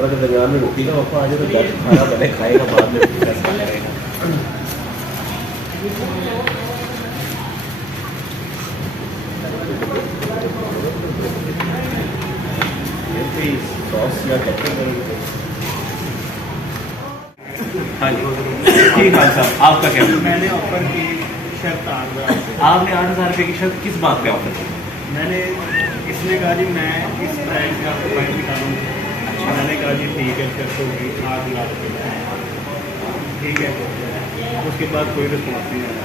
और अगर दरमियान में रोटी का वक्त आ जाए तो जज खाना पहले खाएगा, बाद में फैसला करेगा। सॉस या केचप करेंगे। हाँ जी ठीक है साहब, आपका क्या? मैंने ऑफर की शर्त 8,000 से। आपने 8,000 रुपये की शर्त किस बात पे ऑफर की? मैंने इसने कहा जी मैं इस प्राइस का आपको प्राइस निकालूँगा। मैंने कहा जी ठीक है, शर्त होगी 8,000 रुपये, ठीक है। उसके बाद कोई रिस्पॉन्स नहीं आया।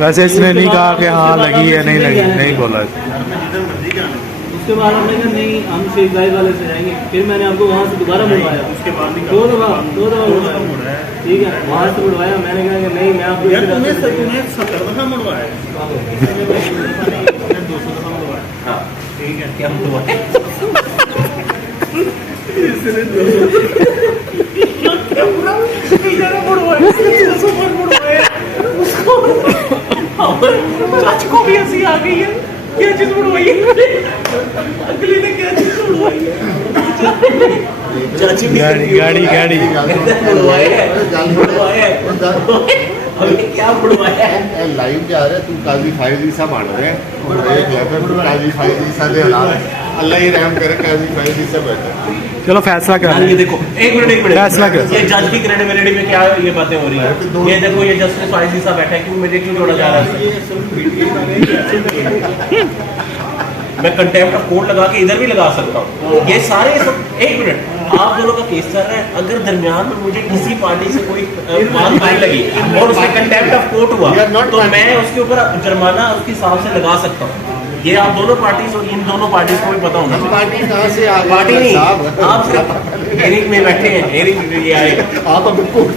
वैसे इसने नहीं कहा कि हाँ लगी है नहीं लगी, नहीं बोला। जिधर मर्जी जाना। उसके बाद हमने कहा नहीं हम शेख जाहिद वाले से जाएंगे, फिर मैंने आपको वहाँ से दोबारा मुड़वाया। उसके बाद दो दफ़ा मुड़वाया, ठीक है। वहाँ से मुड़वाया, मैंने कहा कि नहीं मैं आपको 70 दफ़ा मुड़वाया, 200 दफ़ा मुड़वाया। हाँ ठीक है, क्या मुड़वाया? चाची को भी हंसी आ गई है, क्या चीज मुड़वाई है? अगली ने क्या चीज मुड़वाई है? चाची गाड़ी गाड़ी गाड़ी क्या मुड़वाया है? लाइव जा रहे तू काजी फाइज ईसा मार रहे हैं और देख ले फिर काजी फाइज ईसा दे रहा है। अल्लाह ही रहम करे, काजी फाइज ईसा बैठे। चलो फैसला कर। ये देखो एक मिनट फैसला कर। ये जज की क्रेडिबिलिटी में क्या ये बातें हो रही है? ये देखो ये जस्टिस फाइजी साहब बैठा है, क्यों मुझे क्यों जोड़ा जा रहा है? मैं कंटेम्प्ट ऑफ कोर्ट लगा के इधर भी लगा सकता हूँ। ये सारे सब एक मिनट, आप दोनों का केस चल रहा है। अगर दरमियान में मुझे किसी पार्टी से कोई बात नहीं लगी और उसमें कंटेम्प्ट ऑफ कोर्ट हुआ तो मैं उसके ऊपर जुर्माना उसके हिसाब से लगा सकता हूँ। ये आप दोनों पार्टीज और इन दोनों पार्टीज को भी पता होना चाहिए। पार्टी कहाँ से आ गई? पार्टी नहीं, आप सिर्फ हेयरिंग में बैठे हैं, हेयरिंग ये आए। आप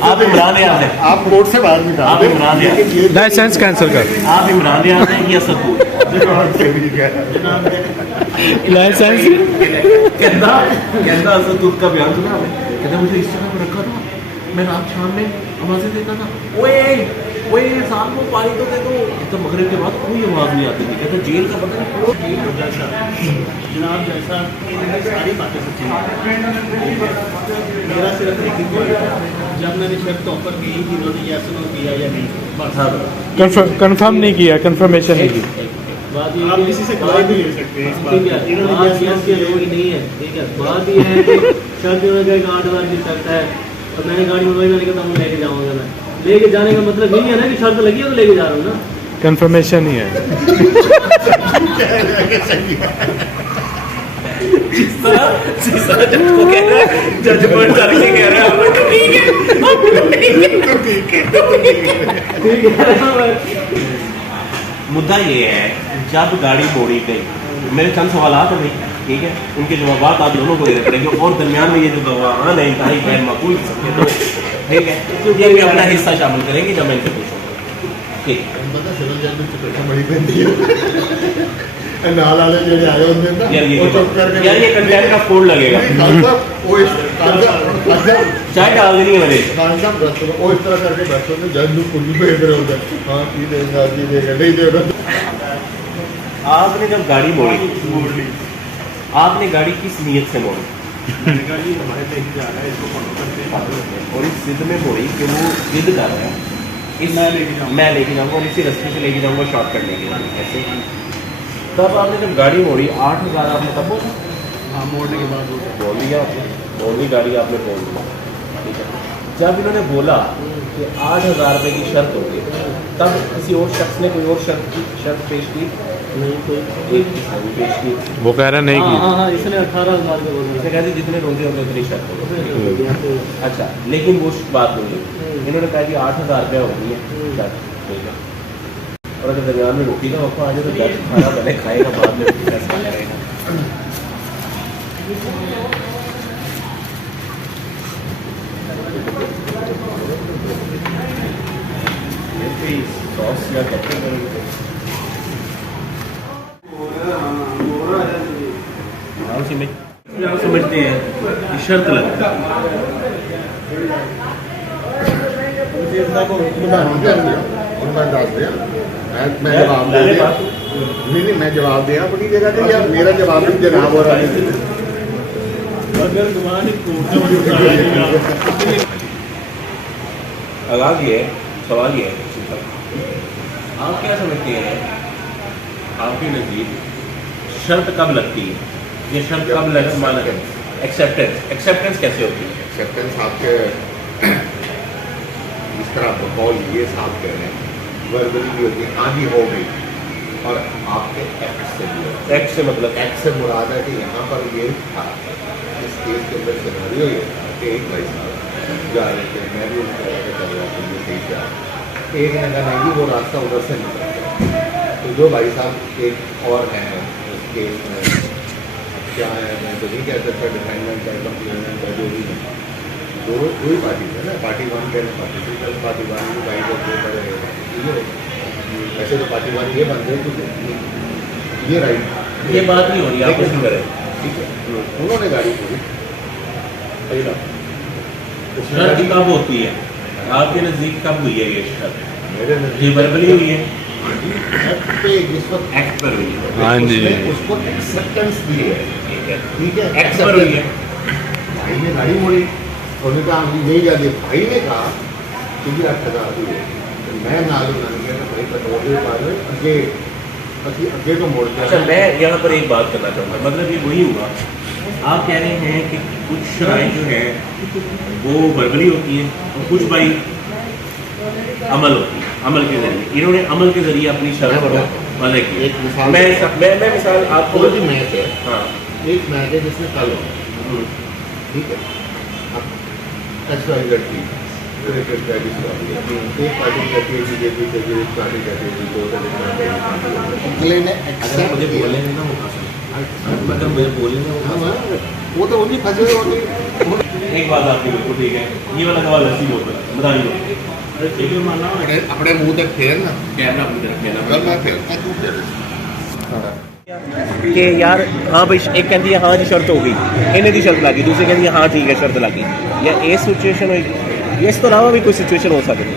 आप इमरान याद है, आप कोर्ट से बाहर निकाल आप इमरान याद है, लाइसेंस कैंसिल कर। आप इमरान याद है, ये असदपुर लाइसेंस कहता असदपुर का बयान सुना आपने? कहता मुझे इस जगह पर रखा था, मैं रात शाम में आवाजें देता था, ओए ओए साहब को पानी तो दे दो। तो मगरिब के बाद कोई आवाज नहीं आती थी। कहता जेल का पता नहीं जनाब जैसा सारी बातें सच्ची हैं। मेरा सिर्फ एक ही पॉइंट है, जब मैंने शर्त ऑफर की कि उन्होंने यस नो किया या नहीं, बस। कंफर्म नहीं किया, कंफर्मेशन नहीं की। बात ये आप किसी से गवाही भी ले सकते हैं इस बात ठीक है, की। इन्होंने बात yes यस no के किया। लोग नहीं है, ठीक है। बात ये है कि शर्त उन्होंने कहा 8,000 की शर्त है और मैंने गाड़ी मंगवाई, मैंने कहा मैं लेके जाऊँगा। मैं लेके जाने का मतलब यही है ना कि शर्त लगी है तो लेके जा रहा हूँ ना। कंफर्मेशन ही है। जिस तरह जज को कह रहा है, जज पर करके कह रहा है ठीक है। मुद्दा ये है, जब गाड़ी मोड़ी गई, मेरे चंद सवाल हैं भाई, ठीक है, उनके जवाब आप दोनों को देने पड़ेंगे और दरमियान में ये जो गवाह नहीं इंतहाई गैर माकूल किस्म के, ठीक है, ये भी अपना हिस्सा शामिल करेंगे जब मैं इनसे पूछूंगा। ठीक सिविल जज में चिपटा बड़ी बनती है नाल वाले ਜਿਹੜੇ ਆਏ ਹੁੰਦੇ ਨਾ ਉਹ ਚੁੱਪ ਕਰਕੇ यार ये कंटेम्प्ट ऑफ कोर्ट लगेगा, खान साहब वो इस खान साहब चाय डाल देनी है मेरे। खान साहब बैठो वो इस तरह करके बैठो ने जज ਨੂੰ ਕੁਝ ਭੇਜ ਰਹੇ ਹੁੰਦੇ ਹਾਂ ਕੀ ਦੇਗਾ ਕੀ ਦੇਗਾ नहीं दे रहा। आपने जब गाड़ी मोड़ ली, आपने गाड़ी किस नीयत से मोड़ी? मैंने कहा जी हमारे लेके जा रहा है, इसको फॉलो करते हैं। और इस जिद में मोड़ी कि वो जिद कर रहा है मैं लेके जाऊँगा और इसी रास्ते से लेके जाऊँगा शॉर्टकट लेके जाऊँगा ऐसे। तब आपने जब गाड़ी मोड़ी 8,000 आपने तब बोला? हाँ, मोड़ने के बाद बोल दिया आपने, बोल दी गाड़ी आपने बोल दिया, ठीक है। जब इन्होंने बोला कि 8,000 रुपये की शर्त होगी, तब किसी और शख्स ने कोई और शर्त पेश की? नहीं कोई पेश की। वो कह रहा नहीं की। हाँ इसने 18,000 का बोला। इसे कहते जितने रोजे होंगे उतनी शर्त होगी। अच्छा, लेकिन वो बात नहीं, इन्होंने कहा कि 8,000 रुपया होगी है शर्त, ठीक है। और अगर दरमियान में रोटी का वक्त आ जाए तो जज खाना पहले खाएगा, बाद में फैसला करेगा। सॉस या केचप करेंगे। समझते हैं कि शर्त लगता है। मैं दस दिया मैं जवाब दे दिया नहीं मैं जवाब दिया अपनी जगह पे, या मेरा जवाब भी जनाब और अगर गुमान कोर्ट में उतारा आगाज ये है, सवाल ये है सिंपल, आप क्या समझते हैं आपके नज़दीक शर्त कब लगती है, ये शर्त कब लग माना एक्सेप्टेंस कैसे होती है? एक्सेप्टेंस आपके जिस तरह आपको कॉल ये साफ कह रहे हैं वर्बली भी होती है, हाँ जी हो गई, और आपके एक्ट से भी होती है। एक्ट से मतलब एक्ट से मुराद है कि यहाँ पर ये था, इस केस के अंदर सिनेरियो ये था कि एक भाई साहब जा रहे थे, मैं भी उनके आगे कर रहा था, ये सही जा एक ने कहा नहीं वो रास्ता उधर से निकलता है, तो जो भाई साहब एक और हैं उस केस में क्या है, मैं तो नहीं कह सकता डिफेंडेंट है कंप्लेनेंट है जो भी है, दो ही पार्टी है ना, पार्टी वन कह रहे पार्टी टू कल पार्टी वन की भाई को करे, ऐसे तो पार्टी वन ये बन गए तो ये राइट ये बात नहीं हो रही आप कुछ करें, ठीक है, उन्होंने गाड़ी पूरी सही ना, शर्त कब होती है आपके नज़दीक, कब हुई है ये शर्त? मेरे ये वर्बली हुई है, एक्ट पे जिस वक्त एक्ट पर हुई है, हाँ जी। उसने उसको एक्सेप्टेंस दी है, ठीक है, ठीक है, एक्ट पर हुई है, भाई ने गाड़ी मोड़ी, उन्होंने कहा हम नहीं जाते, भाई ने कहा कि 8,000 दी है, तो मैं नालू नानी कहना भाई कटोरे मारे अगे अगे तो मोड़ अच्छा मैं यहाँ पर एक बात करना चाहूँगा, मतलब ये वही हुआ, आप कह रहे हैं कि कुछ शराइत जो है वो वर्बली होती है और कुछ भाई अमल होती है, अमल के जरिए, इन्होंने अमल के जरिए अपनी शर्त को वादे की। एक मिसाल मैं मिसाल आपको कोई भी मैच है, हाँ एक मैच है जिसमें कल हो, ठीक है, अब XYZ टीम क्रिकेट का एक पार्टी कहती है बीजेपी कहती है, एक पार्टी कहती है दो अगले ने अगर मुझे बोलने देना होगा, अगर मुझे बोलने होगा, वो तो उन्हीं फंसे हुए होंगे। एक बात आपकी बिल्कुल ठीक है, ये वाला सवाल अच्छी बोल बता दो अपने मुंह तक फेर ना, कैमरा अपनी तरफ कहना कल मैं फेरता तू फेर कि यार हाँ भाई एक कहती है हाँ जी शर्त हो गई, इन्हें दी शर्त लगी, दूसरी कहती है हाँ ठीक है शर्त लगी, या ये सिचुएशन होगी, या इस तो अलावा भी कोई सिचुएशन हो सकती है,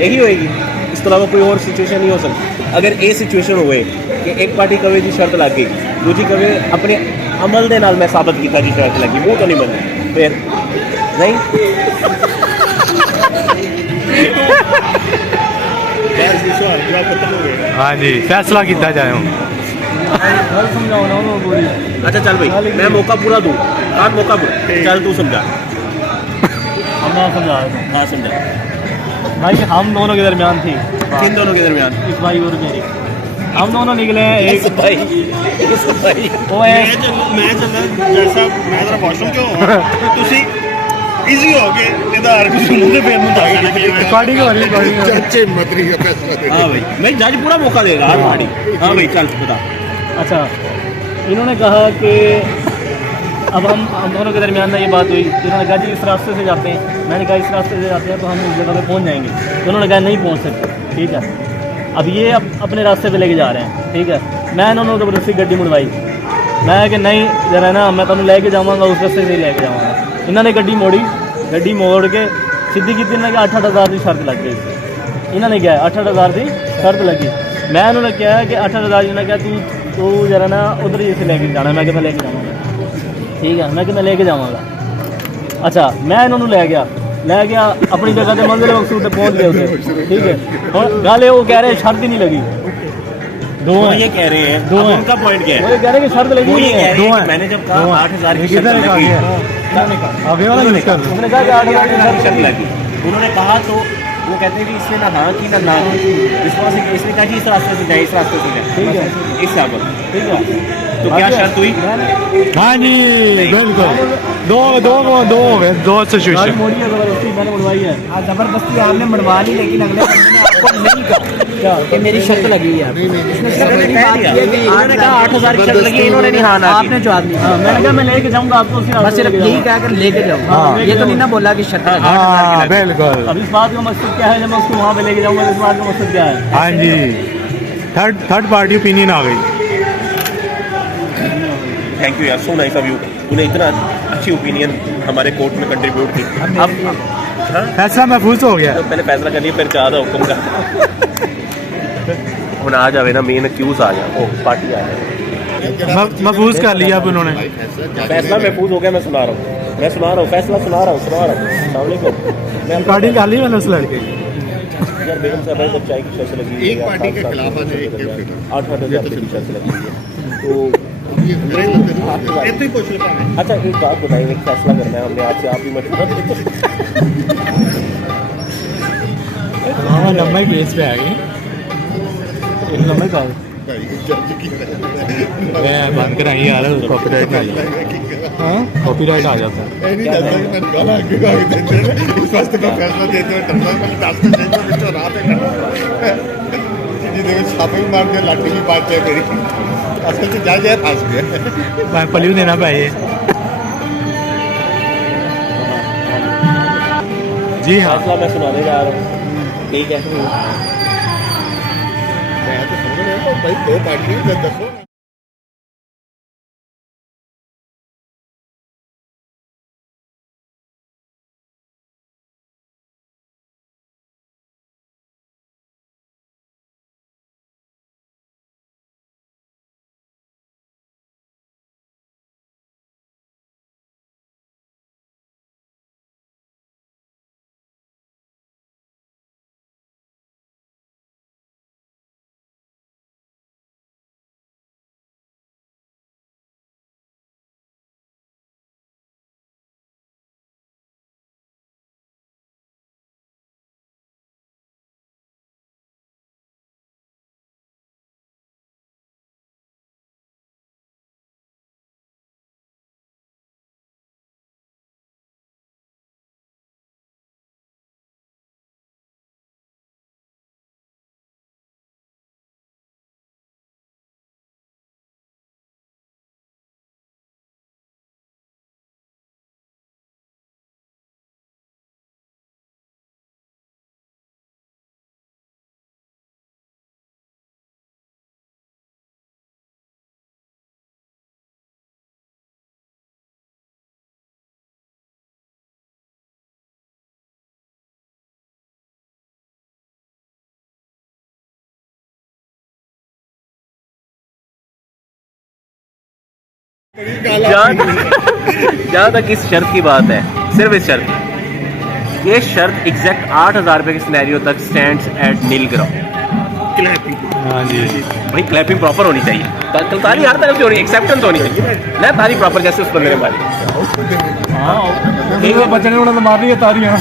यही होएगी, इस तो अलावा कोई और सिचुएशन नहीं हो सकती। अगर ये सिचुएशन हुए कि एक पार्टी कवे की शर्त लग गई, दूसरी कवे अपने अमल के नाल मैं साबित किया जी शर्त लगी, वो तो नहीं बनी, फिर नहीं हाँ जी फैसला किया जाए हूँ। गल समझाओ ना उन्होंने पूरी। अच्छा चल भाई मैं मौका पूरा दूँ, हाँ मौका पूरा, चल तू समझा, हम ना समझा रहे थे। हाँ समझा, भाई कि हम दोनों के दरमियान थी किन दोनों के दरमियान? इस भाई और मेरी, हम दोनों निकले हैं एक भाई वो है मैं ਚੱਲਾਂ ਜੈਸਾ ਮੈਂ ਜਰਾ ਵਾਸ਼ਰੂਮ ਕਿਉਂ ਹਾਂ ਤੁਸੀਂ ਈਜ਼ੀ ਹੋ ਗਏ ਨਿਧਾਰ ਕੁਝ ਮੁੰਡੇ ਫੇਰ ਨੂੰ ਦੱਸ ਸਕਦੇ रिकॉर्डिंग हो रही है। चाचे मंत्री का फैसला दे हाँ भाई मैं जज पूरा मौका देगा हर गाड़ी। हाँ भाई चल बता। अच्छा इन्होंने कहा कि अब हम दोनों के दरमियान में ये बात हुई, इन्होंने कहा जी इस रास्ते से जाते हैं, मैंने कहा इस रास्ते से जाते हैं तो हम उस जगह पे पहुंच जाएंगे, तो उन्होंने कहा नहीं पहुंच सकते, ठीक है। अब ये अपने रास्ते पे लेके जा रहे हैं, ठीक है। मैं इन्होंने ज़बरदस्ती गड्डी मुड़वाई, मैं कि नहीं जरा ना मैं तुम लेके जाऊँगा उस रास्ते से लेके जाऊँगा। इन्होंने गड्डी मोड़ी, गड्डी मोड़ के सीधी की इन्होंने कहा 8,000 की शर्त लग गई, इन्होंने क्या 8,000 की शर्त लगी। मैं उन्होंने क्या है कि 8,000 इन्होंने कहा तू जरा ना उधर ही से लेके जाना, मैं कि मैं लेके जाऊँगा, ठीक है, मैं कि मैं लेके जाऊँगा। अच्छा मैं इन्होंने ले गया अपनी जगह से मंजिल मकसूद तक पहुँच गया उसे, ठीक है। और गाले वो कह रहे हैं शर्त ही नहीं लगी, दो वो हैं, ये कह रहे हैं, दो अब हैं। उनका पॉइंट क्या वो है? ये कह रहे हैं कि शर्त लगी वो ये नहीं कह है, रहे हैं दो कि हैं। मैंने जब दो कहा हैं। 8,000 की किधर शर्त का लगी, है? अभी वाला यूज कर लो। उन्होंने कहा कि 8,000 की शर्त शर्त लगी, उन्होंने कहा तो वो कहते हैं कि इसने ना हाँ की ना की, इसने कहा कि इस रास्ते से जाए, इस रास्ते से जाए, ठीक है, इस हिसाब पर। ठीक है। तो क्या शर्त हुई? हाँ जी बिल्कुल दो हो गए, दो गाड़ी सिचुएशन। मोड़ी है जबरदस्ती मैंने मुड़वाई है। जबरदस्ती आपने मरवा ली, लेकिन अगले बंदे ने आपको नहीं कहा कि मेरी शर्त लगी है। इसने सिर्फ इतनी बात की है कि इन्होंने कहा 8,000 की शर्त लगी, इन्होंने नहीं हाँ ना की। आपने जवाब नहीं हाँ, दिया। मैंने कहा मैं लेके जाऊंगा आपको उसी बस रास्ते सिर्फ लेके यही जाऊंगा। कहा कर लेके जाओ, हाँ, ये तो नहीं ना बोला कि शर्त लगी। हाँ बिल्कुल। अब इस बात का मकसद क्या है, जब मैं उसको वहाँ पे लेके जाऊंगा तो इस बात का मकसद क्या है? हाँ जी थर्ड पार्टी ओपिनियन आ गई। थैंक यू यार, सो नाइस ऑफ यू, तूने इतना अच्छी ओपिनियन हमारे कोर्ट में कंट्रीब्यूट की। अब हाँ फैसला महफूज हो गया। तो पहले फैसला कर लिया, फिर ज़्यादा हुक्म का। ਹੁਣ ਆ ਜਾਵੇ ਨਾ ਮੇਨ ਅਕਿਊਜ਼ ਆ ਜਾ, ਉਹ ਪਾਰਟੀ ਆ ਜਾਵੇ। महफूज कर लिया अब उन्होंने। फैसला महफूज हो गया, मैं सुना रहा हूँ, फैसला सुना रहा हूँ। अस्सलाम वालेकुम। मैं रिकॉर्डिंग कर ली मैंने उस लड़के की। यार बेगम साहब जब चाय की शर्त लगी हुई है, एक पार्टी के खिलाफ आज एक 8,000 रुपये की शर्त लगी हुई है, तो इतने कुछ लगा है। अच्छा एक बात बताइए, एक फैसला करना है हमने आपसे, आप भी मशवरा हाँ लंबा केस पे आ गई, लंबा का मैं बंद कराई यार, कॉपीराइट आ जाता है। हाँ कॉपीराइट आ जाता है। छापे मार दिया, लाठी की बात है मेरी असल से जा जाए फंस गया। मैं पलियो देना पाए। जी हाँ फैसला मैं सुनाने जा रहा हूँ, ठीक है। मैं तो समझ रहा हूँ भाई, दो पार्टी दसो। जहाँ तक इस शर्त की बात है, सिर्फ इस शर्त, ये शर्त एग्जैक्ट 8,000 रुपये के सिनेरियो तक स्टैंड्स एट नील ग्राउंड। हाँ जी भाई क्लैपिंग प्रॉपर होनी चाहिए, ताली हर तरफ से होनी, एक्सेप्टेंस होनी चाहिए ना, ताली प्रॉपर जैसे उस बंदे ने मारी। बच्चे ने उन्होंने मार दिया तालियां।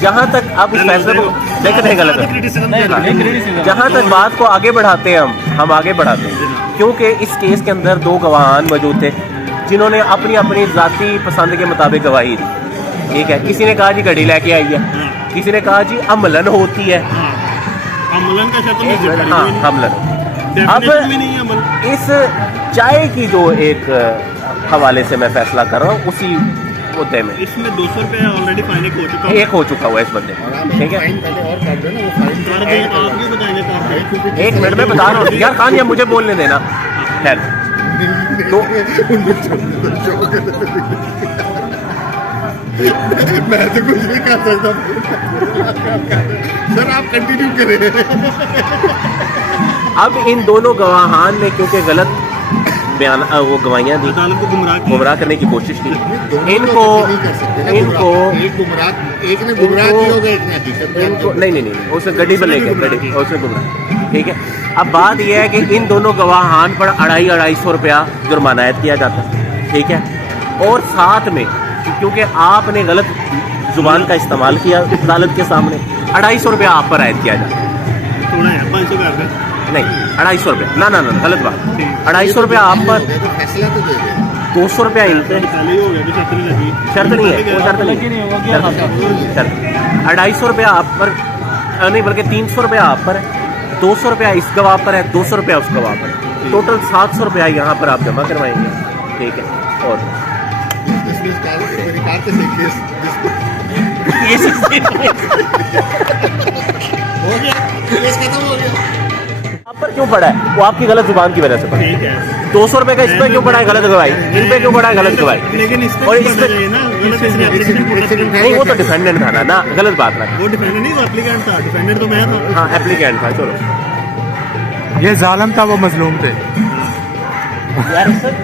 जहाँ तक आप इस फैसले को देखते हैं गलत है, जहाँ तक बात को आगे बढ़ाते हैं हम आगे बढ़ाते हैं, क्योंकि इस केस के अंदर दो गवाहान मौजूद थे जिन्होंने अपनी अपनी जाती पसंद के मुताबिक गवाही दी। ठीक है, किसी ने कहा जी घड़ी लेके आई है, किसी ने कहा जी अमलन होती है, अमलन का शर्त हाँ अमलन। अब नहीं है अमल। इस चाय की जो एक हवाले से मैं फैसला कर रहा हूँ उसी मुद्दे में, इसमें 200 रुपये ऑलरेडी फाइन हो चुका है, एक हो चुका हुआ है इस बंदे, ठीक है। और कर देना वो फाइन कर दे, आप भी बताएंगे कर दे। एक मिनट में बता रहा हूँ यार खान, ये मुझे बोलने देना। खैर तो मैं तो कुछ नहीं कर सकता सर, आप कंटिन्यू करें। अब इन दोनों गवाहान ने क्योंकि गलत बयान वो गवाहियाँ दी, अदालत को गुमराह करने की कोशिश की, इनको एक ने गुमराह किया होगा, एक ने हकीकत में इनको नहीं उसने गड्डी पर लेके गड्डी उसने गुमराह, ठीक है। अब बात यह है कि इन दोनों गवाहान पर 250-250 रुपया जुर्माना आयद किया जाता है, ठीक है। और साथ में क्योंकि आपने गलत जुबान का इस्तेमाल किया अदालत के सामने, 250 रुपया आप पर आयद किया जाता है। थोड़ा है 500 का नहीं 250 रुपया, ना गलत बात, 250 रुपया आप पर, फैसला तो दे दे। 200 रुपया इन पे पहले ही हो गया, तो शर्त नहीं लगी, शर्त नहीं है, वो शर्त नहीं, शर्त 250 रुपया आप पर नहीं, बल्कि 300 रुपया आप पर है, 200 रुपया इस गवाह पर है, 200 रुपया उस गवाह पर है, टोटल 700 रुपया यहाँ पर आप जमा करवाएंगे, ठीक है। और हो गया, केस खत्म हो गया। आप पर क्यों पड़ा है? वो आपकी गलत जुबान की वजह से पड़ा। ठीक है, 200 रुपए का इस पे क्यों पड़ा है गलत गवाही, इन पे क्यों पड़ा है गलत गवाही? लेकिन इस और इस पे ना गलत एप्लीकेंट नहीं, वो तो डिफेंडेंट था ना, गलत बात ना। वो डिफेंडेंट नहीं, वो एप्लीकेंट था, डिफेंडेंट तो मैं था। हाँ एप्लीकेंट था, चलो ये जालिम था, वो मजलूम थे। यार सर